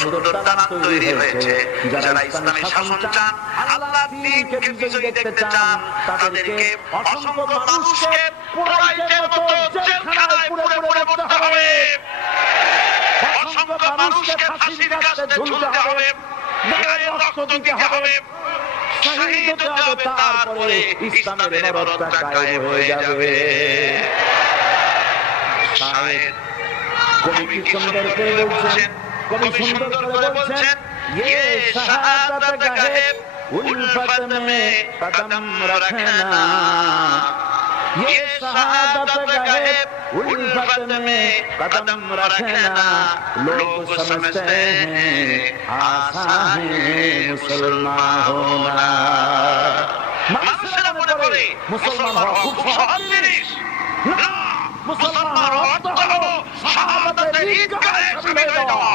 সুন্দর দালান তৈরি হয়েছে। যারা ইসলামী শাসন চান, আল্লাহর দ্বীনকে বিজয়ী দেখতে চান, তাদেরকে অসংখ্য মানুষকে কুরাইশের মতো জেলখানায় পুরে পুরে মরতে হবে। অসংখ্য মানুষকে ফাঁসির কাছে ঝুলতে হবে, গায়ে রক্ত দিতে হবে, শহীদ হতে হবে, তারপরে ইসলামের ইমারতটা কায়েম হয়ে যাবে। শায়ের কবি কি সুন্দর করে বলছেন, কবি সুন্দর করে বলছেন, ये शहादत गहे उल्फत में कदम रखना, ये शहादत गहे उल्फत में कदम रखना, लोग समझते हैं आसान है मुसलमान होना। মানুষেরা মনে করে মুসলমান হওয়া খুব সহজ জিনিস। না, মুসলমান হওয়ার অর্থ হলো শাহাদাতের ঈদগাহে শামিল হয়ে যাওয়া।